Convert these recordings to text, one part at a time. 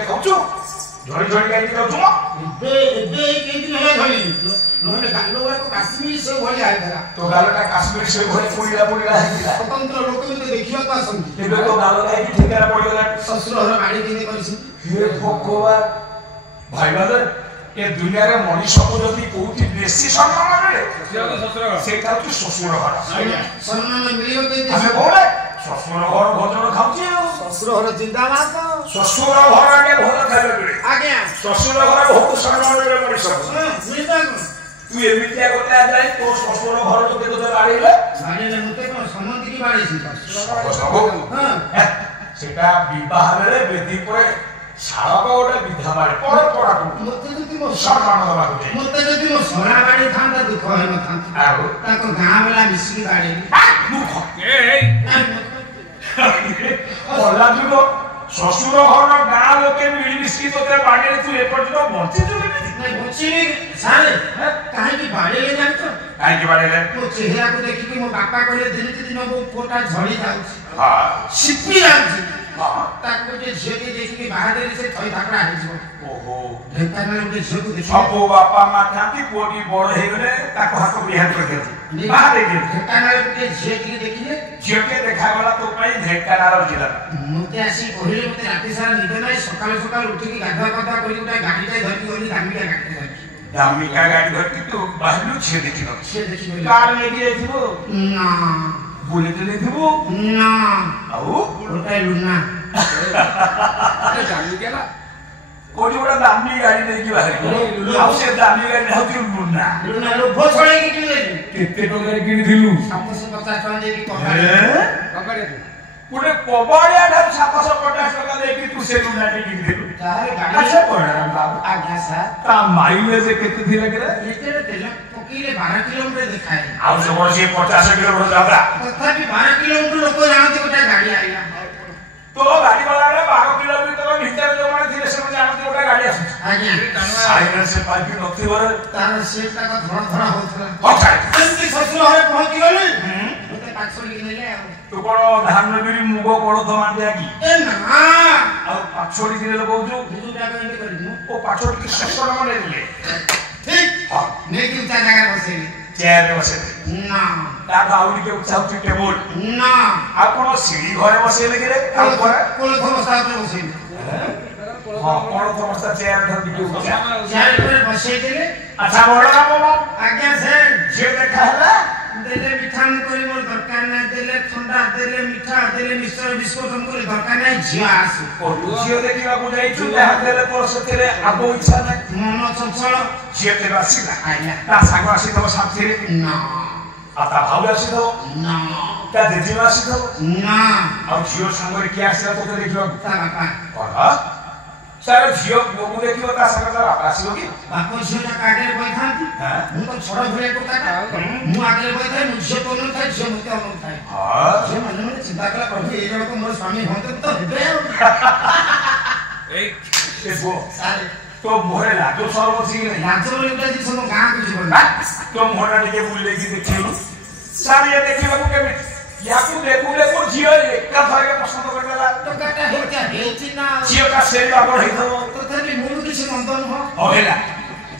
ଟିକେ ଖାଉଛୁ ଝଡି ଝଡି କାହିଁକି ଖାଉଛୁ ମ ଏବେ କେମିତି ହେଲା ଧରି ନହେଲେ ଗାଲ ଗୁଡାକ କାଶ୍ମୀର ସେ ଭଳିଆ ହେଇଥିଲା ତୋ ଗାଲଟା କାଶ୍ମୀର ସେ ଭଳିଆ ପୁଡ଼ିଲା ହେଇଥିଲା ସ୍ୱତନ୍ତ୍ର ଲୋକ ମତେ ଦେଖିବାକୁ ଆସନ୍ତି ଏବେ ତୋ ଗାଲ କାହିଁକି ଠିକାରେ ପଡ଼ିଗଲାଣି ଶ୍ୱଶୁର ଘର ବାଡ଼ି କେମିତି କରିଛନ୍ତି ହେ ଭଗବାନ ଭାଇ ବାଦେ ଏ ଦୁନିଆରେ ମଣିଷକୁ ଯଦି କୋଉଠି ବେଶୀ ସମ୍ମାନ ମିଳେ ସେଇଟା ହଉଛି ଶ୍ୱଶୁର ଘର ସମ୍ମାନ ମିଳିବ କେମିତି ଆମେ କହୁନେ ଶ୍ୱଶୁର ଘର ଭୋଜନ ଖାଉଛି ଆଉ ଶ୍ୱଶୁର ଘର ଜିନ୍ଦାବାଦ ଶ୍ୱଶୁର ଘର ଆଗେ ଭଲ ଖାଇବା ମିଳେ ଆଜ୍ଞା ଶ୍ୱଶୁର ଘର ବହୁତ ସମ୍ମାନ ମିଳେ ମଣିଷକୁ ତୁ ଏମିତିଆ ଗୋଟେ ଯାଇ ତୋ ଶ୍ୱଶୁର ଘର ତୋତେ ବାଡ଼େଇଲେ ମତେ କଣ ସମସ୍ତିକି ବାଡ଼େଇଛି ସେଟା ବିବାହ ବେଳେ ବେଦୀ ପରେ ଶାଳକ ଗୋଟେ ବିଧା ବାଡ଼େ ପରମ୍ପରା ମତେ ଯଦି ମୋ ସମ୍ମାନ ଦେବାକୁ ଯାଇ ମତେ ଯଦି ମୋ ସରା ବାଡ଼େଇଥାନ୍ତା ଦୁଃଖ ହେଇନଥାନ୍ତା ଆଉ ତାଙ୍କ ଗାଁ ବେଳା ମିଶିକି ବାଡ଼େଇଲି ଯୁଗ ଶ୍ୱଶୁର ଘର ଗାଁ ଲୋକେ ମିଳିମିଶି ତୋତେ ବାଡ଼େଇଲେ ତୁ ଏପର୍ଯ୍ୟନ୍ତ ବଞ୍ଚିଛୁ ବଞ୍ଚିବି ସାରେ କାହିଁକି ବାଡ଼େଇଲେ ଜାଣିଛ କାହିଁକି ବାଡ଼େଇଲେ ମୋ ଚେହେରାକୁ ଦେଖିକି ମୋ ବାପା କହିଲେ ଦିନେ ଦିନ ମୋ ପୁଅଟା ଝଡ଼ି ଯାଉଛି ଶିପି ଯାଉଛି ତାକୁ ଗୋଟେ ଝିଅଟି ଦେଖିକି ବାହାଦେଲେ ସେ ଥଇ ଥାପଡ଼ା ହେଇଯିବ ଓହୋ ଢେଙ୍କାନାଳ ଗୋଟେ ଝିଅକୁ ଦେଖି ସବୁ ବାପା ମା ଥାନ୍ତି ପୁଅଟି ବଡ଼ ହେଇଗଲେ ତାକୁ ହାତ ବିହାର କରିଦିଅନ୍ତି ବାହା ଦେଇଦିଅନ୍ତି ଢେଙ୍କାନାଳ ଗୋଟେ ଝିଅଟିକି ଦେଖିଲେ ଝିଅଟିଏ ଦେଖାଗଲା ତୋ ପାଇଁ ଢେଙ୍କାନାଳ ଜିଲ୍ଲା ମତେ ଆସିକି କହିଲେ ମତେ ରାତି ସାରା ନିଦ ନାହିଁ ସକାଳୁ ସକାଳୁ ଉଠିକି ଗାଧୁଆ ପାଧୁଆ କରିକି ଗୋଟେ ଗାଡ଼ିଟା ଧରିକି ଗଲି ଦାମିକା ଗାଡ଼ିଟା ଧରିକି ଦାମିକା ଗାଡ଼ି ଧରିକି ତୁ ବାହାରିଲୁ ଝିଅ ଦେଖିଲ ଝିଅ ଦେଖିକି କାର ନେଇକି ଯାଇଥିବୁ ନା ବୁଲେଟ ନେଇଥିବୁ ନା ଆଉ ଗୋଟେ ଲୁନା କୋଉଠି ଗୋଟେ ଦାମୀ ଗାଡ଼ି ନେଇକି ବାହାରିବୁ ଆଉ ସେ ଦାମୀ ଗାଡ଼ି ହଉଛି ଲୁନା ଲୁନା ଲୋଭ ଛଡ଼େଇକି କିଣିଦେଲି କେତେ ଟଙ୍କାରେ କିଣିଥିଲୁ 750 ଟଙ୍କା ଦେଇକି ଗୋଟେ କବାଡ଼ିଆ ଠାରୁ 750 ଟଙ୍କା ଦେଇକି ତୁ ସେ ଲୁନାଟି କିଣିଥିଲୁ ତାହେଲେ ଗାଡ଼ି ଆଜ୍ଞା ସାର୍ ତା ମାଇଲେଜ କେତେ ଥିଲା କି ଲିଟର ତେଲ ପକେଇଲେ 12 କିଲୋମିଟର ଦେଖାଏ ଆଉ ସେ ବଡ଼ ସେ 50 କିଲୋମିଟର ଯାତ୍ରା ତଥାପି 12 କିଲୋମିଟର ଲୋକ ଜାଣନ୍ତି ଗୋଟେ ଗାଡ଼ି ଆଇଲା तो गाड़ी वाला ने 12 किलोमीटर भीतर जो माने धीरे से जानते ओटा गाड़ी आसु आज्ञा साइलेंस से पार्किंग नथि बर तार सीट का धड़ धड़ होथला अच्छा जल्दी ससुर घरे पहुंची गली मते पाछोली नेले तू कोन धान बिरी मुगो कोड़ो तो मान दिया की ए ना आ पाछोली दिले कहू बिजुटा बेंट करिनु ओ पाछोली की ससुर माने दिले ठीक हां नेकी उचा जगह बसेली चेयर में बसे ना ता गाउडी के उचा उची टेबल ना आ कोन सीढ़ी घरे बसेले कि रे आ ऊपर कोन अवस्था पे बसेली हां कोन अवस्था चेयर धर के उचा चेयर पे बसे देले अच्छा बड़ा बाबा आज्ञा से जे देखा है देले मिठा कोई मोर दरकार ना देले ठंडा देले मिठा देले मिश्र बिस्कुट हम कोई दरकार ना झिया आसे ओ झियो देखिबा को जाई छु जहा देले तो सेतेरे आगो इच्छा नै मन चंचल झियो ते आसीला आइला ता सागो आसी तो साथी रे ना आता भाव आसी तो ना ता देजी आसी तो ना और झियो संग रे की आसी तो देखिबा ता बापा और सारे झियो को देखिबा ता संग ता आसीबो की बापो झियो ता काटे बैठांती हां मु तो छोड़ भरे को काटा मु आगे बैठा मु झियो तो न था झियो मते न था हां झियो मन में चिंता कला प्रभु ए जण को मोर स्वामी होते तो हेबे ए वो सारे तो मोरे लागो सर्व छी नै लाजो लेटा जी सब गां को जीवन तो मोरा टिके बुले की देखियो सारे ये देखिबा को केमे याकू देखू झियो एका थरके पसंद करदेला तो काटा हेचा हेची ना झियो का सेल बाबड़ हेथो तो तभी मुनु किछ नंदन हो होइला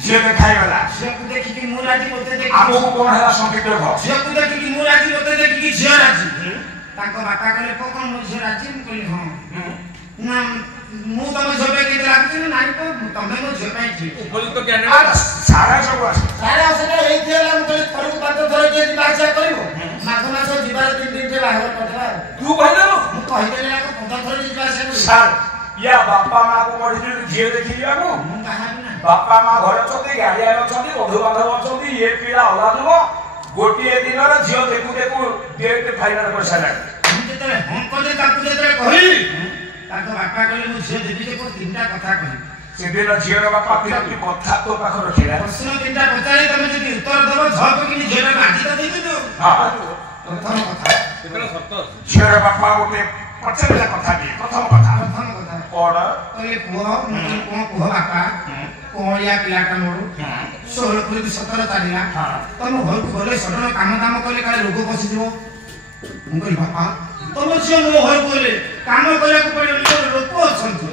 झियो के खाइबला झियो को देखि कि मुराजी मते देखि आगो को कोन हैला संकेत रखो झियो को देखि कि मुराजी मते देखि कि झियो राजी ताको बापा कहले पकन मो झियो राजी मु कहली हां ना मु तमे झोबे के लागछि ना नाही तो तमे मो झियो पाई ठीक बोल तो ज्ञान सारा सब सारा असले हेइ थिला मु कहली थरु पात थर जे बाचा करिवो माघ मास जिबार 3 दिन जे बाहर पठवा तू कहदेलो मु कहदेले ना 15 थर जे बाचा करिवो सर या बापा मां को पढि झियो देखिया को मु कहा ना बापा मां घर छथि गाड़ी आलो छथि बंधु बांधव छथि ये पीड़ा होला जबो गोटिए दिन रे झियो देखु देखु डेट फाइनल कर साला मु जेतले हम कहले ताकू जेतले कहि ताको बापा कहले मु झियो देबी जे को तीनटा कथा कहि से दिन झियो रे बापा तीनटी कथा तो पाख रखिला प्रश्न तीनटा पचारे तमे जदी उत्तर देबो झप कि झियो रे माजी त देबी तो हां प्रथम कथा केतला शर्त झियो रे बापा गोटे पचला कथा दी प्रथम कथा कोड कहले पुओ पुओ बापा कोलिया पिलाटा मोर 16 पुरी 17 तारिला तम घर को गले सडन काम कले काले रोग पसी दिबो मु कहली बापा तम झियो मो घर बोले काम करे को पड़े लोक अछंती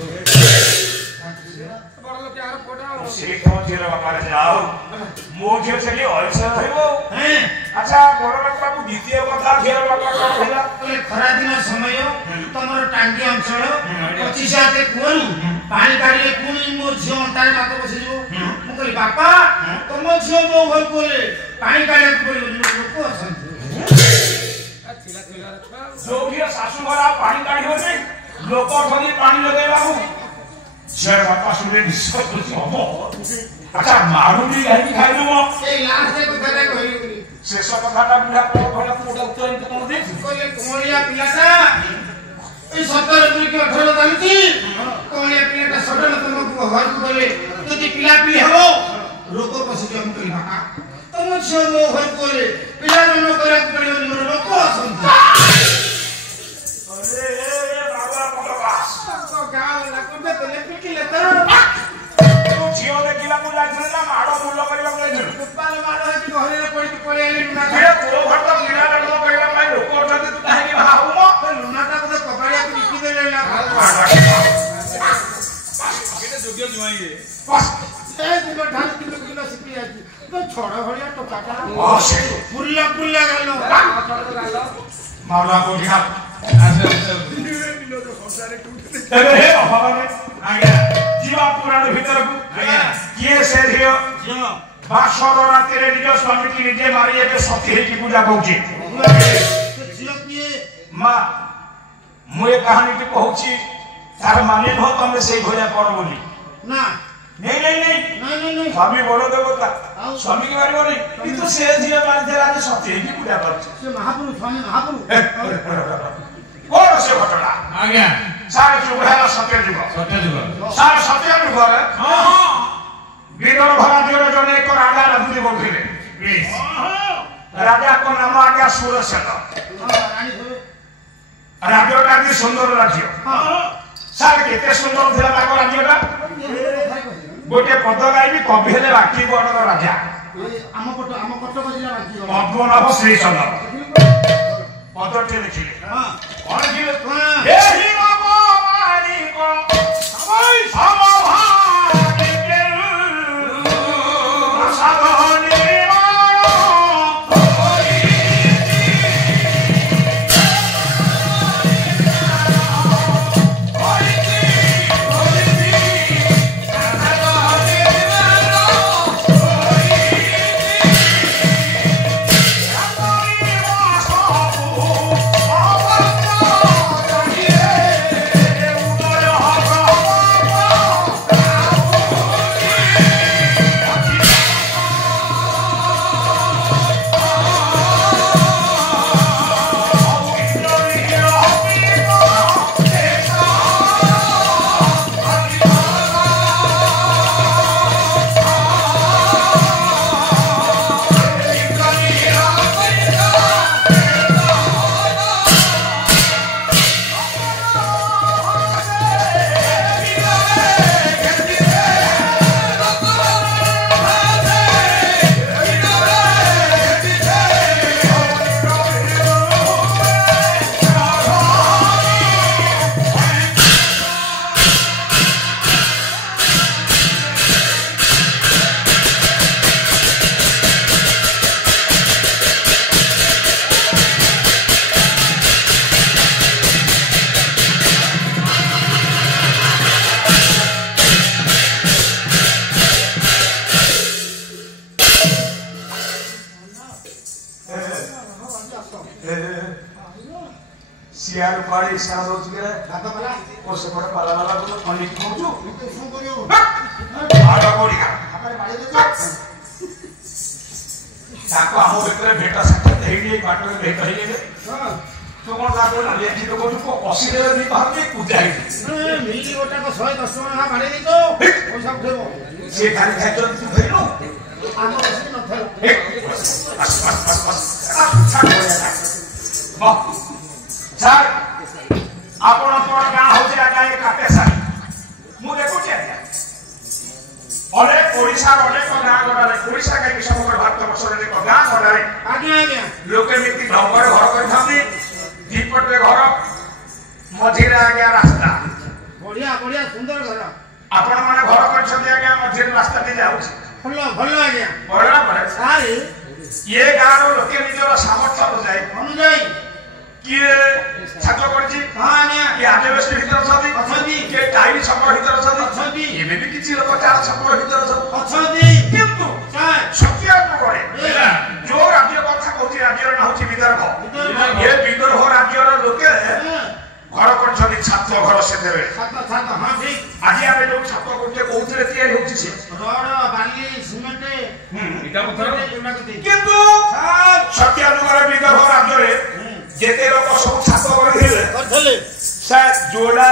बड़ लोग यार कोटा से कौन झील बापा जाओ मो झील से अलसा रहइबो हैं अच्छा बड़ लोग बाबू द्वितीय कथा झील बापा कहला खरा दिन समय तमर टांगी अंचल 25 हाते कुआरू पानी काढिले पुणी मो झियो अंतारे मात बसी जो मु कहली बापा तुम झियो मो घर कोले पानी काढिले पड़िबो लोक अछंती जो भी सासू घर पानी काढिबो नै लोक धनी पानी लगे बाबू शेर बापा सुने निश्चय कुछ हो अच्छा मारू भी गाई खाइ दबो ए लास्ट को कथा कहिली शेष कथाटा बुढा को भला कोडा उत्तर इनके कोन दे कोले कोलिया पिलाटा ए 17 दुई के 18 दालती कोलिया पिलाटा सडन तुमको घर को बोले यदि पिला पी हो रोको पसी हम करी बाका तुम छो मो घर कोले पिला न करा पड़ियो मोर रोको असंत अरे बाबा पकवास को गाव लाकोटे तले पिकिले तर तू झियो देखिला को जाइछ ना माडो मुल्लो करिला को जाइछ उपाल माडो है घरे पड़ी पड़ी आली ना ए पुरो घर तो मीरा लगलो करिला भाई लोक अछते तू काहे की भाऊ मो तो लुनाटा को कबाड़िया को निकी दे लेला केते जोग्य जुआई रे बस ए दिनो ढाल किलो सिपी आजी तो छोड़ा भलिया टोकाटा ओ से पुल्ला पुल्ला गालो मावला को घा किलो तो खसारे टूटते अरे हे भगवान आज्ञा जीवा पुराण भीतर को आज्ञा किए से धियो जो बासर राति रे निज स्वामी की निजे मारी एबे सती हे की पूजा कौची जियो किए मां मु ए कहानी की कहूची तार माने न तमे से भोजा पर बोली ना नहीं स्वामी बड़ो देवता स्वामी की बारे बोली किंतु से जिया मारी दे रात सती हे की पूजा करछ से महापुरुष स्वामी महापुरुष कोन से घटना आज्ञा सारे जुग है सत्य जुग सारे सत्य जुग है हां विदर भरा दियो जने को राजा रघुदी बोलथिले राजा को नाम आज्ञा सूरसेन राज्य का भी सुंदर राज्य सारे केते सुंदर थिला ताको राज्यटा गोटे पद गाइबी कवि हेले बाकी बडर राजा आम कटक जिला बाकी पद्मनाभ श्री चंद्र पदटे लिखिले हां कौन लिखिले एही बाबा मारी को सम भानी के साधनी सियार पाड़ी इशारा दोच के दादा वाला ओ से पड़े पाला वाला को पानी खोजू सु करियो आगा कोड़ी का आपरे बाड़ी दे ताको हम भीतर भेटा सकते देई बाटो भेट होई गेले हां तो कोन ताको ना लेखि तो को कसी दे दी बाहर के पूजा ही मिली गोटा को 110 टका बाड़ी दे तो पैसा उठेबो से खाली खाइतो तू फेरलो आम बसी न थेला वाह सर आपण पर गां हो जे आगा ए काटे सर मु देखु छे अनेक ओडिसा अनेक गां गडारे ओडिसा के समग्र भारत वर्षरे एक गां गडारे आज्ञा लोके मिति ढंगर घर कर थांती दीपट रे घर मझिरे आगे रास्ता बढ़िया बढ़िया सुंदर घर आपण माने घर जे रास्ता दे जाउछि भलो भलो आज्ञा बड़ा बड़ा सारे ये गाँव लोके निजर सामर्थ्य अनुଯାयी अनुଯାयी किए छात्र करछि हां आज्ञा कि आदिवासी भीतर छथि अछथि के टाइम छपर भीतर छथि अछथि एबे भी किछि लोक चार छपर भीतर छथि अछथि किंतु काय सत्य करे जो राज्य कथा कहछि राज्यर ना होछि विदर्भ ये विदर्भ राज्यर लोके घर करछथि छात्र घर से देबे छात्र छात्र हां ठीक आज आमे जो छात्र कोटे कहउथिले तयारी होछि से रड बाली सिमेंट इटा पत्थर एटा कति किंतु सत्य अनुसार विदर्भ राज्य रे जेते लोक सब छात्र करथिले से जोड़ा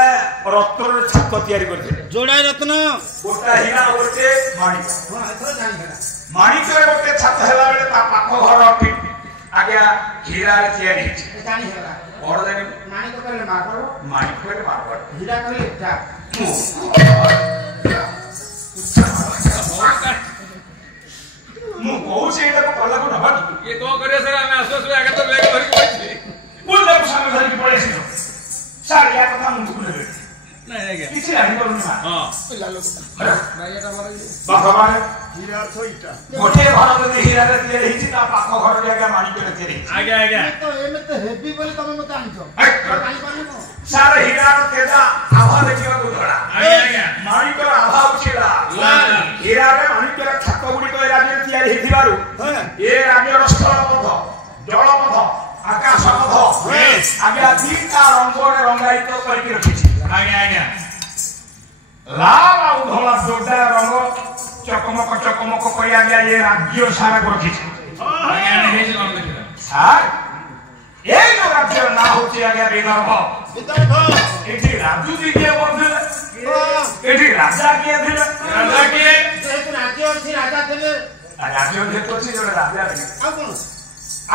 रत्न छात्र तयारी करथिले जोड़ा रत्न गोटा हीरा गोटे माणिक हां एथरा जानि गला माणिक रे गोटे छात्र हेला बेले ता पाखो घर ठीक आज्ञा हीरा रे तयारी हिछि जानि गला और जानि माणिक करले मारबो माणिक करे मारबो हीरा करले ता मु कहू से एटा को कला को नबा ये तो करे सर हमें आसपास में आगे तो बैग भर के बैठे बोल दे सामने धर के पड़े से सर या कथा मु को ले नहीं है क्या किसी आनी करू ना हां भाई एटा मार बाबा हीरा थोइटा गोटे घर में हीरा रे तयारी हिछि ता पाखो घर रे आज्ञा माणिक रे तयारी आगे तो एमे तो हेवी बोले तमे मत आनछो है काई पानी सारे हीरा रे तेजा आभा देखिबा को धड़ा आगे माणिक रे आभा उछिला हीरा रे माणिक रे छात गुडी को राज्य रे तयारी हिथिबारु ए राज्य रो स्थल पथ जल पथ आकाश पथ आज्ञा दीटा रंग रे रंगायित करके रखिछि आगे लाल आ धला जोड़ा रंग चकमक करी आज्ञा ये राज्य सारा को रखिछि आगे नहीं नाम लिखा सार ए जो राज्य ना होछि आज्ञा विदर्भ एठी राजू जी के बोलथिले एठी राजा के थिले राजा के एक राज्य अछि राजा थिले राज्य जे तोछि जो राजा रे आ कोन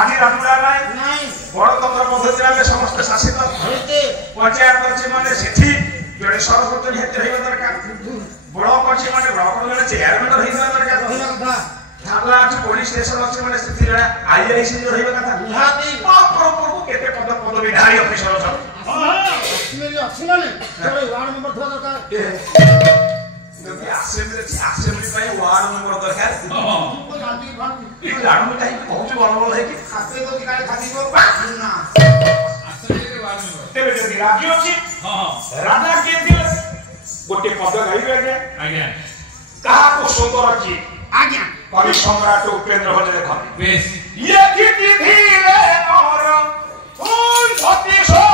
आदि राजुला नाही गणतंत्र पद्धति रे समस्त शासित होते पंचायत अछि माने सेठी जोड़े सरपंच हेते हेबा दरकार ब्लॉक अछि माने ब्लॉक रे चेयरमैन हेबा दरकार होइला कथा थाना अछि पुलिस स्टेशन अछि माने सेठी रे आईआईसी जो हेबा कथा निहाती प्रॉपर केते पद विधायी ऑफिसर छ मेरे अछि माने जोड़े वार्ड नंबर थोड़ा दरकार जब असेंबली पे वार्ड नंबर दरकार को जानती बात ये लाडू मिठाई बहुत बड़ है कि खाते तो दिखाई खाती को ना आसले के बारे में तेरे जदी राज्य अछि हां राजा के दिल गोटे पद गाइबे आगे कहा को सुंदर अछि आज्ञा कवि सम्राट उपेंद्र भले देखो बेस ये की धीरे और फूल सती सो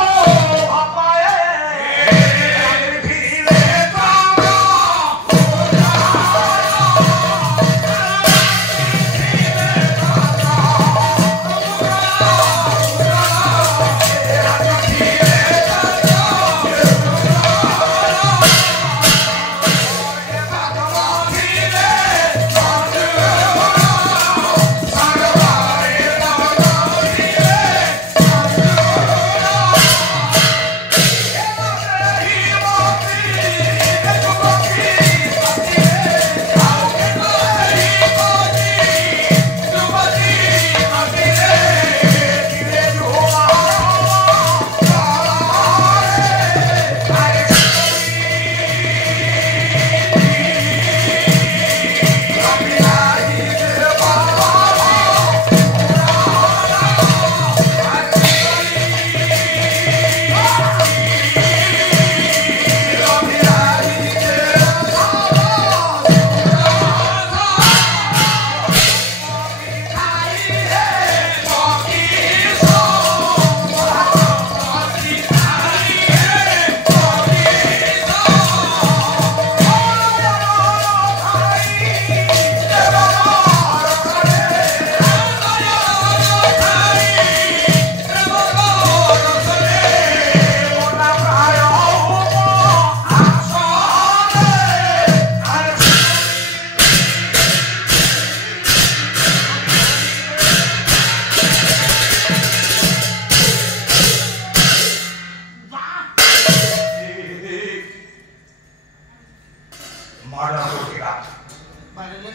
पाए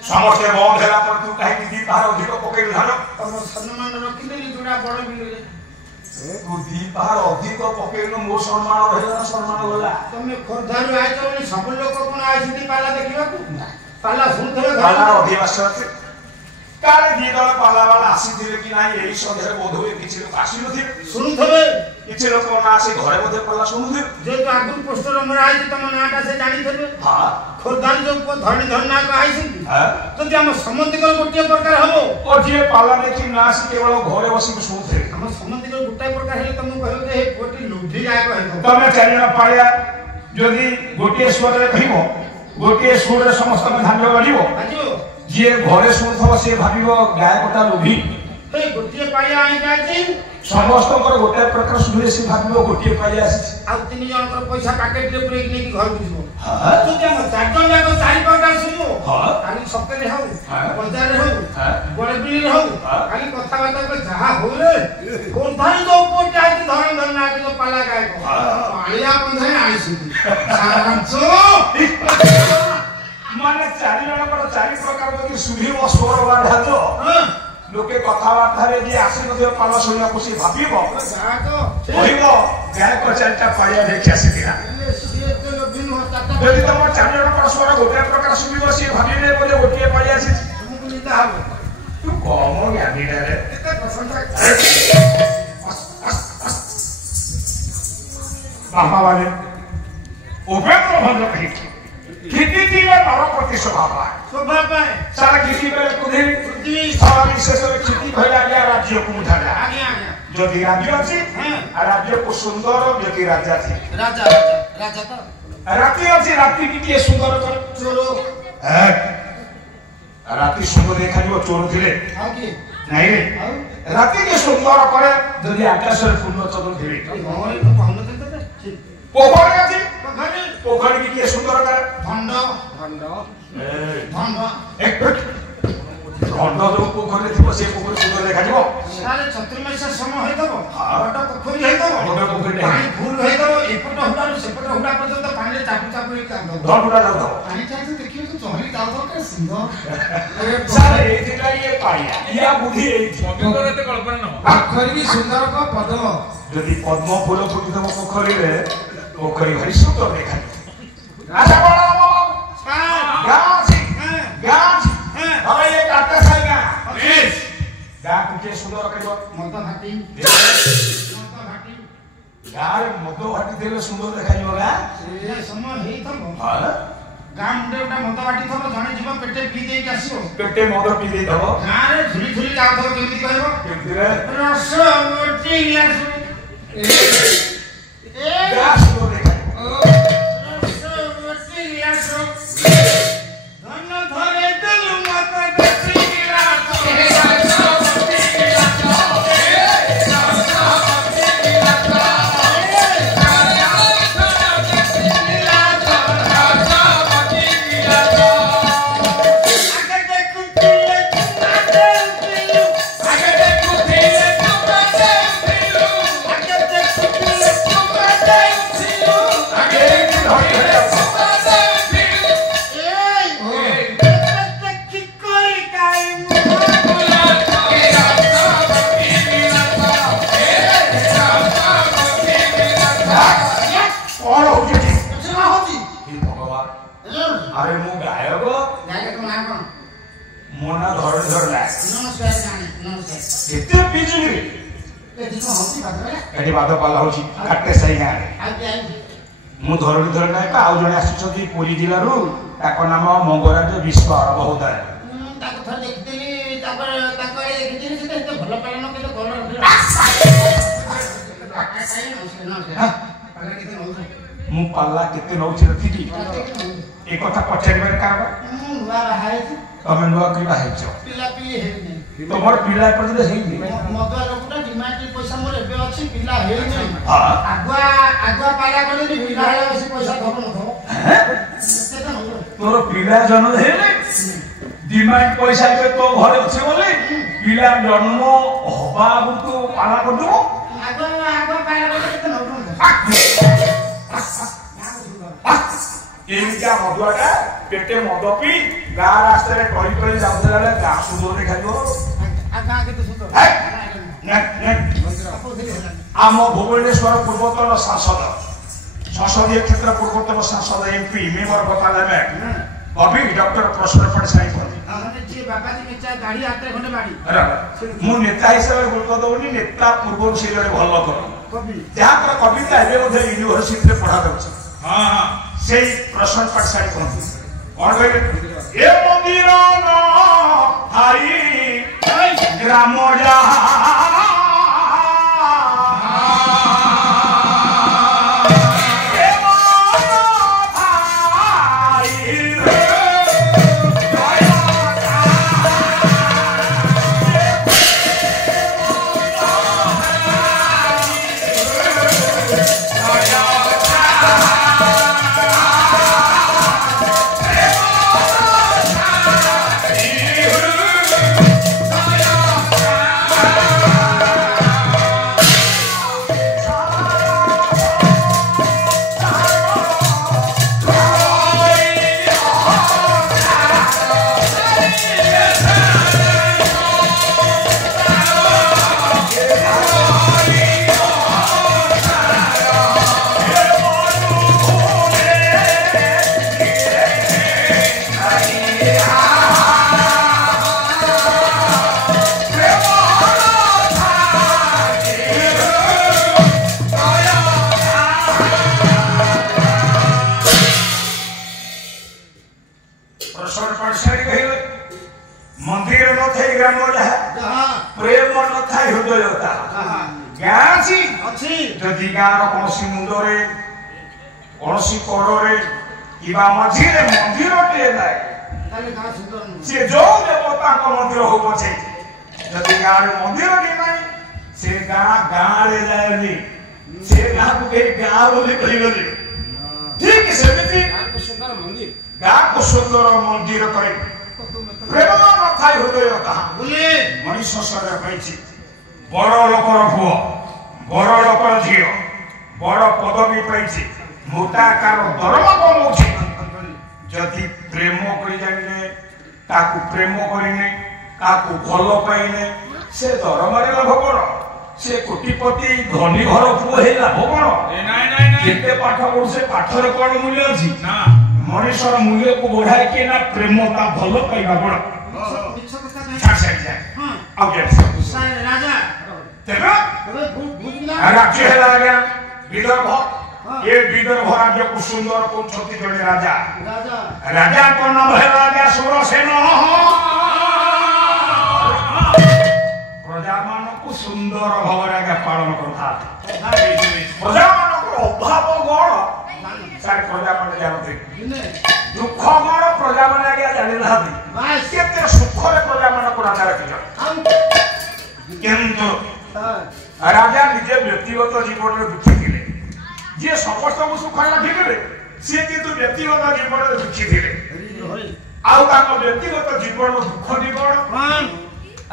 समस्ते बंद होला पर तू काहे दी पार अधिक पके धान तम सम्मान रखिले जोड़ा बड़ बिले तू दी पार अधिक पकेनो मो सम्मान रहला सम्मान होला तमे खोरधारू आइ तो सब लोग कोन आइ सिटी पाला देखिबा को ପାଲା ଶୁଣୁଥିବେ ପାଲା ଅଧିବାସ ଅଛି କାଳେ ଦି ଦଳ ପାଲା ବାଲା ଆସିଥିବେ କି ନାହିଁ ଏଇ ସନ୍ଧ୍ୟାରେ ବୋଧ ହୁଏ କିଛି ଲୋକ ଆସିନଥିବେ ଶୁଣୁଥିବେ କିଛି ଲୋକ ନା ଆସି ଘରେ ମଧ୍ୟ ପାଲା ଶୁଣୁଥିବେ ଯେହେତୁ ଆଗରୁ ପୋଷ୍ଟର ମରା ହେଇଛି ତମ ନାଁଟା ସେ ଜାଣିଥିବେ ହଁ ଖୋର୍ଦ୍ଧାରେ ଯୋଉ ଧନୀ ଧନାକ ଆଇଛନ୍ତି ହଁ ଯଦି ଆମ ସମସ୍ତଙ୍କର ଗୋଟିଏ ପ୍ରକାର ହବ ଯିଏ ପାଲା ଦେଖି ନା ଆସି କେବଳ ଘରେ ବସିକି ଶୁଣୁଥିବେ ଆମ ସମସ୍ତଙ୍କର ଗୋଟାଏ ପ୍ରକାର ହେଲେ ତମକୁ କହିବ ଯେ ଏ ପୁଅଟି ଲୋଭି ଗାୟକ ହେଇଥିବ ତମେ ଚାରିଜଣ ପାଳିଆ ଯଦି ଗୋଟିଏ ସ୍ୱରରେ କହିବ ଗୋଟିଏ ସୁରରେ ସମସ୍ତଙ୍କ ଧାନ୍ୟ ବାଜିବ ବାଜିବ ଯିଏ ଘରେ ଶୁଣୁଥିବ ସିଏ ଭାବିବ ଗାୟକଟା ଲୋଭୀ এই গোটিয়ে পাইয়া আইছে আছি ସମସ୍ତଙ୍କର ଗୋଟାଏ ପ୍ରକାର ଶୁଣିଲେ ସେ ଭାବିବ ଗୋଟିଏ ପାଳିଆ ଆସିଛି ଆଉ ତିନି ଜଣଙ୍କର ପଇସା ପ୍ୟାକେଟରେ ପୁରେଇକି ନେଇକି ଘରକୁ ଯିବ ହଁ ଯଦି ଆମ ଚାରିଜଣ ଯାକ ଚାରି ପ୍ରକାର ଶୁଣିବ ହଁ କାଲି ସକାଳେ ହଉ ହଁ ବଜାରରେ ହଉ ହଁ ବଡ଼ବିଲିରେ ହଉ ହଁ କାଲି କଥାବାର୍ତ୍ତା ଯାହା ହଉ ରେ କୋଥାରେ ଯୋଉ ପୁଅଟି ଆଇଛି ଧରଣ ଧରଣ ଆଇଛି ଯୋଉ ପାଲା ଗାୟକ ପାଳିଆ ବନ୍ଧାରେ ଆଇଛନ୍ତି ସାରାଂଶ ମାନେ ଚାରି ଜଣଙ୍କର ଚାରି ପ୍ରକାର ଯଦି ଶୁଭିବ ସ୍ୱର ବା ଢାଞ୍ଚ ଲୋକେ କଥାବାର୍ତ୍ତାରେ ଯିଏ ଆସିନଥିବ ପାଲା ଶୁଣିବାକୁ ସିଏ ଭାବିବ ଯାହା ତ କହିବ ଗାୟକ ଚାରିଟା ପାଳିଆ ଦେଖି ଆସିଥିଲା ଯଦି ତମ ଚାରି ଜଣଙ୍କର ସ୍ୱର ଗୋଟିଏ ପ୍ରକାର ଶୁଭିବ ସିଏ ଭାବିବେ ବୋଲେ ଗୋଟିଏ ପାଳିଆ ଆସିଛି ତମକୁ ନିଦା ହବ ତୁ କମ ଜ୍ଞାନୀଟାରେ କେତେ ପ୍ରଶଂସା ବାପା ମାନେ ଉପେନ୍ଦ୍ର ଭଞ୍ଜ କହିଛି କ୍ଷିତି ଥିଲେ ନରପତି ସ୍ୱଭାବ ଶୋଭା ପାଏ ସାରା କ୍ଷିତି ବେଳେ ପୃଥିବୀ ପୃଥିବୀ ସାରା ବିଶେଷରେ କ୍ଷିତି କହିଲା ଆଜ୍ଞା ରାଜ୍ୟକୁ ବୁଝାଲା ଆଜ୍ଞା ଆଜ୍ଞା ଯଦି ରାଜ୍ୟ ଅଛି ରାଜ୍ୟକୁ ସୁନ୍ଦର ଯଦି ରାଜା ଅଛି ରାଜା ରାଜା ରାଜା ତ ରାତି ଅଛି ରାତି ଟିକିଏ ସୁନ୍ଦର କର ଚୋର ରାତି ସୁନ୍ଦର ଦେଖାଯିବ ଚୋର ଥିଲେ ଆଉ କି ନାଇଁ ରେ ଆଉ ରାତିକି ସୁନ୍ଦର କରେ ଯଦି ଆକାଶରେ ପୂର୍ଣ୍ଣ ଚନ୍ଦ୍ର ଥିବେ ଭଗବାନ ତ କହୁନଥିଲେ ତତେ ପୋଖରୀ ଅଛି ପୋଖରୀ ପୋଖରୀ କି କିଏ ସୁନ୍ଦର କରେ ଭଣ୍ଡ ଭଣ୍ଡ ଭଣ୍ଡ ଖଣ୍ଡ ଯୋଉ ପୋଖରୀରେ ଥିବ ସେ ପୋଖରୀ ସୁନ୍ଦର ଦେଖାଯିବ ସାରେ ଚତୁର୍ମାସ ସମୟ ହେଇଥିବ ହଁ। ବଡ ପୋଖରୀ ହେଇଥିବ ବଡ ପୋଖରୀଟେ ପାଣି ଫୁଲ ହେଇଥିବ ଏପଟ ହୁଡାରୁ ସେପଟ ହୁଡା ପର୍ଯ୍ୟନ୍ତ ପାଣିରେ ଚାପୁ ଚାପୁ ହେଇକି ଯାଉଥିବ ଧଣ୍ଡୁରା ଯାଉଥିବ ପାଣି ଚାହିଁଲେ ଦେଖିବାକୁ ଚହଲି ଯାଉଥିବ କେତେ ସୁନ୍ଦର ସାର୍ ଏଇଥିପାଇଁ ଇଏ ପାଳିଆ ଇଆ ବୁଦ୍ଧି ଏଇଠି କବିଙ୍କର ଏତେ କଳ୍ପନା ନବ ପୋଖରୀ ସୁନ୍ଦର ପଦ୍ମ ଯଦି ପଦ୍ମ ଫୁଲ ଫୁଟିଥିବ ପୋଖରୀରେ ପୋଖରୀ ଭାରି ସୁନ୍ଦର ଦେଖାଯିବ ଆଚ୍ଛା ବଡ ଗାଁ ଅଛି ଗାଁ ଅଛି હવે એ કાટે સાઈ ગા પ્લીઝ ગા કુકે સુંદર કરિવો ମଦ ଭାଟି ଗାଁରେ ମଦ ଭାଟି ଦେଲେ ସୁନ୍ଦର ଦେଖାଯିବ ଗା ଏ ସମୟ ହେଇଥିବ ହଁ ଗାଁ ମୁଣ୍ଡେ ଗୋଟେ ମଦ ଭାଟି ଥିବ ଜଣେ ଯିବ ପେଟେ ପିଇ ଦେଇକି ଆସିବ ପେଟେ ମଦ ପିଇ ଦେଇଥିବ ଗାଁରେ ଝୁଲି ଝୁଲି ଯାଉଥିବ କେମିତି କହିବ କେମିତିରେ ରସ ଗୋଟି ଗ୍ଲାସ ଗା ସୁନ୍ଦର ଦେଖାଯିବ ରସ ଗୋଟି ଗ୍ଲାସ ଧନ ଧରେ ଦେଲୁ ମତ ଗୋଟି ଗ୍ଲାସ আরে মু গায়ক ମୋ ନା ଧରଣୀ ଧର ନାୟକ କେତେ ପିଜୁଳି ଏଠି ବାଦ ପାଲା ହଉଛି କାଟେ ସାହି ଗାଁରେ ମୁଁ ଧରଣୀ ଧର ନାୟକ ଆଉ ଜଣେ ଆସିଛନ୍ତି ପୁରୀ ଜିଲ୍ଲାରୁ ତାଙ୍କ ନାମ ମଙ୍ଗରାଜ ବିଶ୍ଵ ବହୁଦାୟ ମୁଁ ପାଲା କେତେ ନଉଛି ରଖିକି ଏ କଥା ପଚାରିବାରେ କାରଣ ତମେ ନୂଆ କି ବାହାରିଛ ତମର ପିଲା ଏପର୍ଯ୍ୟନ୍ତ ହେଇନି ପଇସା ମୋର ଏବେ ଅଛି ପିଲା ହେଇନି ଆଗୁଆ ପାଲା କଲେ ପିଲା ହେଲେ ବେଶୀ ପଇସା ଧର ନଥିବ ତୋର ପିଲା ଜନ୍ମ ହେଇନି ଡିମାଣ୍ଡ ପଇସା ଏବେ ତୋ ଘରେ ଅଛି ବୋଲି ପିଲା ଜନ୍ମ ହବା ଆଗରୁ ତୁ ପାଲା କରିଦେବୁ ଆଗୁଆ ପାଲା କଲେ କେତେ ନଉଛନ୍ତି ଏମିତିଆ ମଦୁଆଟା ପେଟେ ମଦ ପିଇ ଗାଁ ରାସ୍ତାରେ ଟଳି ଟଳି ଯାଉଥିଲା ବେଳେ ଗାଁ ସୁନ୍ଦର ଦେଖାଯିବ ଆମ ଭୁବନେଶ୍ୱର ପୂର୍ବତନ ସାଂସଦ ସଂସଦୀୟ କ୍ଷେତ୍ର ପୂର୍ବତନ ସାଂସଦ ଏମପି ମେମ୍ବର ପାର୍ଲାମେଣ୍ଟ कवि डॉक्टर प्रश्न पड़साई कहते माने जे बाबाजी नेता गाड़ी आते खंडे बाड़ी मु नेता हिसाब गुरुत्व दउनी नेता पूर्व से भल कर कवि जहाँ कविता एवं बोधे यूनिवर्सिटी पढ़ा जाऊँ हाँ हाँ से प्रश्न पड़साई कहते कौन कहले ए मंदिर न थाई ग्राम जा मंदिर न थे ग्राम प्रेम न था हृदयता ज्ञान अच्छी जदि गाँव कौन मुंडरे कौन कड़े कि मझे मंदिर टे ना सी जो देवता मंदिर हो पचे जदि गाँव मंदिर टे ना से गाँव जाए से गाँव को कहीं गाँव बोली कहगले ठीक सेमती गाँव को सुंदर मंदिर करे प्रेम न था हृदयता मनुष्य शरीर पाई बड़ लोकर पुओ बड़ लोकर झील बड़ पदवी पाई मोटा कार दरमा कमाऊे जदि प्रेम कर जाने ताकू प्रेम करने ताकू भल पाइने से दरमारे लाभ कौन से कोटिपति धनी घर पुओ है लाभ कौन केते पाठ पढ़ू से पाठर कौन मूल्य अच्छी मनुष्यर मूल्य को बढ़ाए कि ना प्रेम ता भल पाइबा बड़ राजा राज्य है आज्ञा विदर्भ ये विदर्भ राज्य को सुंदर को छत्तीस जन राजा राजा को नाम है राजा सुरसेन प्रजा मान को सुंदर भाव आज्ञा पालन करता प्रजा मान को अभाव गण सारे प्रजा मान जानते दुख गण प्रजा मान आज्ञा जानी ना केते सुख रे प्रजा मान को राजा रखिछ किंतु राजा निजे व्यक्तिगत जीवन में दुखी थे जी समस्त को सुख लागिले सी किंतु व्यक्तिगत जीवन में दुखी थे आउ व्यक्तिगत जीवन में दुख जीवन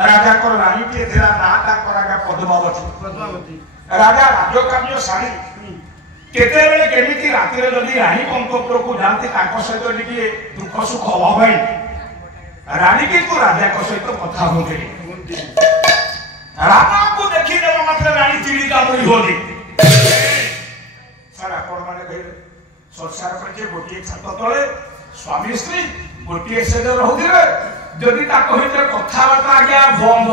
राजा को रानी टे थिला ना राजा पद्मावती राजा राजकार्य सारी केते बेले केमिति राति रे जदी रानी कंकपुर को जानते ताको सहित टिके दुख सुख अभाव भाई रानी के तो राजा को सहित कथा होते राजा को देखी देवा मात्र रानी चिड़िका मरी होली सारा कोन माने कहले संसार पछे गोटी छात तळे स्वामी स्त्री गोटी सेदे रहउथिले जदी ता कहिते कथा वार्ता आज्ञा बंद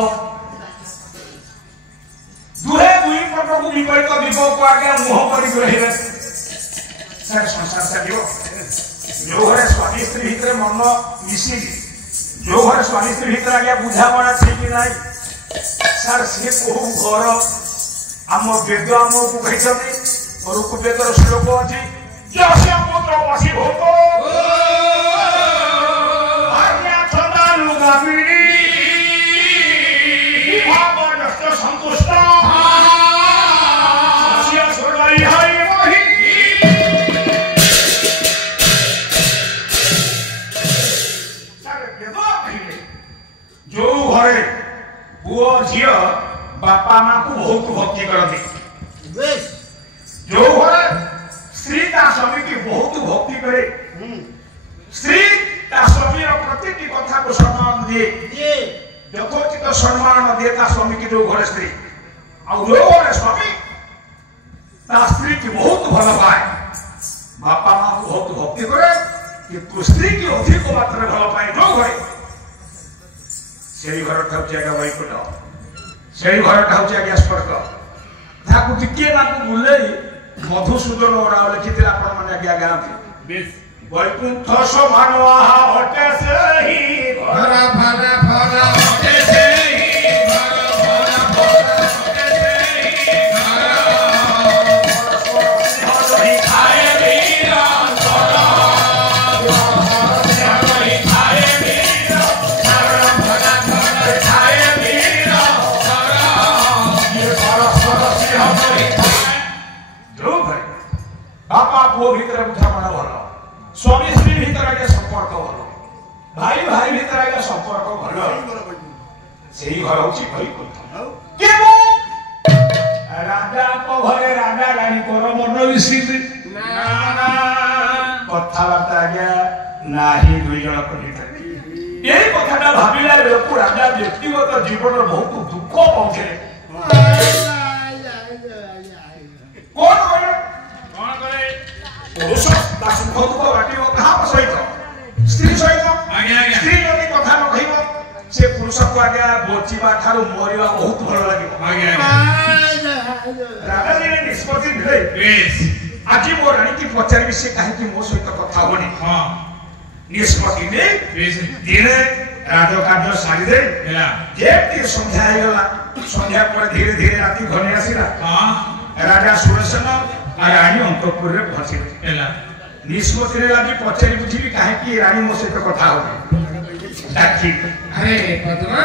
दुहे दुई पट को विपरीत विभव को आज्ञा मोह करी रहिबे सारा संसार चलियो जो घरे स्वामी स्त्री भीतर मन मिसी जो घरे स्वामी स्त्री भीतर आज्ञा बुझा बना ठीक नाही सर से को घर आम वेद आमको कहते ऋग्वेदर श्लोक अच्छी यस्य पुत्र वशी भूतो आज्ञा छदानुगामिनी भावनश्च संतुष्ट यस्य सुरई हरि महि सर वेद कहले जो घरे पुओ झियो बापा मां को बहुत भक्ति करते जो घरे स्त्री ता स्वामी की बहुत भक्ति करे स्त्री ता स्वामी प्रत्येक कथा को सम्मान दिए यथोचित सम्मान दिए ता स्वामी की जो घरे स्त्री और जो घरे स्वामी ता स्त्री की बहुत भल पाए बापा मां को बहुत भक्ति करे कि स्त्री की अधिक मात्रा भल पाए जो घरे से घर ठाउची आज्ञा वैकुंठ से घर ठाउची आज्ञा स्वर्ग ताकू टिके नाकू बुले मधुसूदन ओराव लिखिथिला आपण माने आज्ञा गांती बेस वैकुंठ समान हटे से ही भरा भरा भरा हटे से ही भरा भरा भरा हटे से ही भरा खाए वीरा भरा खाए वीरा भरा भरा खाए वीरा भरा ये सारा सरसी हमारी जो भाई बापा पुओ भीतर बुझामणा भलो स्वामी स्त्री भीतर आगे संपर्क भलो भाई भाई भीतर आगे संपर्क भलो सेही घर होची वैकुंठ केमो राजा को घरे राजा रानी को मन विसित ना ना कथाबार्ता आज्ञा नाही दुई जन को भीतर यही कथाटा भाबिला बेलकु राजा व्यक्तिगत जीवन बहुत दुख पहुंचे कौन करे कौन करे पुरुष ता सुख दुख बाटिब कहा सहित स्त्री सहित आज्ञा आज्ञा स्त्री यदि कथा न कहिब से पुरुष को आज्ञा बचिबा ठारू मरिबा बहुत भल लागिब आज्ञा राजा जी निष्पत्ति ले बेस आज मो रानी की पचारि से काहे कि मो सहित कथा होनी हां निष्पत्ति ने बेस दिने राजकार्य सारी दे हेला जेती संध्या हेगला संध्या पर धीरे धीरे राति घने आसीला हां राजा सुरसेन रानी अंतपुर रे पहुंची हेला निष्पत्ति रे आज पचारि बुझिबी काहे कि रानी मो सहित कथा होनी डाकी अरे पद्मा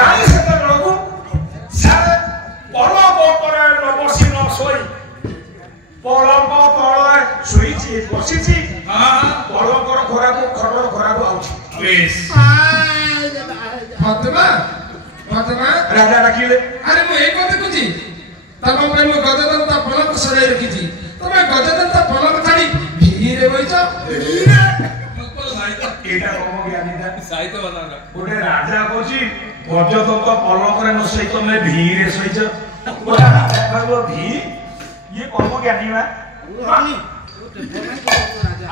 रानी से तो लोगो सारे पलंग पर नबसी न सोई पलंग तळे सुईची बसिची हां पलंग खोरा को खडर खोरा को आउची बेस पद्मा पद्मा राजा डाकिले अरे मु एक बात कुची तम पे मु गजदंता पलक सजाई रखीची तमे गजदंता पलक छाड़ी भीरे बइछ मकल साहित्य एटा कोम ज्ञानीदा साहित्य बताना गोटे राजा कोची गजदंत पलक रे न सही तमे भीरे सहिच गोटा राजा कहबो भी ये कोम ज्ञानी बा रानी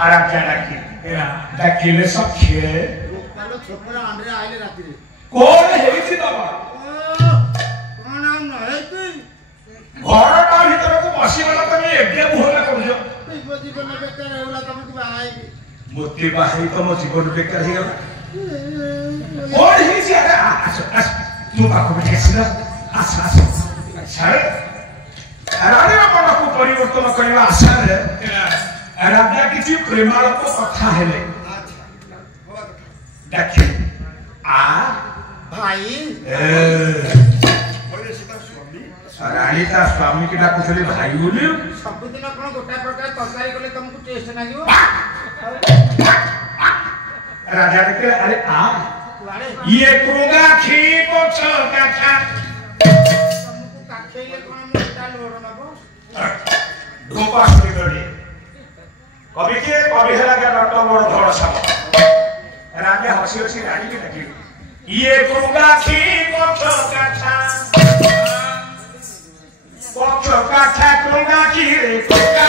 राजा डाकी डाकिले सखे कालो छोकरा अंडे आइले राती रे कोन हेइछि तमा कोन नाम न हेतु घरटा भीतर को बसी वाला तमे एके भोला करजो जीवन बेकार होला तमे कि भाई मोती बाही तो मो जीवन बेकार हे गला कोन हेइछि अरे आस तू बाको बैठेछि ना आस छाड़ रानी अपन को परिवर्तन करबा आशा रे हेला राजा किछि प्रेमालक कथा हेले देखि आ भाई रानी ता स्वामी की डाकुथले भाई बोली सबदिन कोन गोटा प्रकार तरकारी कले तुमको टेस्ट नागियो राजा के अरे आ कुआड़े ये क्रोगा खी को छका था तुमको काखेले कोन मोटा लोड नबो गोपा सुनी दड़ी कवि हेला के नट बड़ धड़ साप राजा हसी हसी रानी के डाकी ये क्रोगा खी को छका था क्रोगा खी रे क्रोगा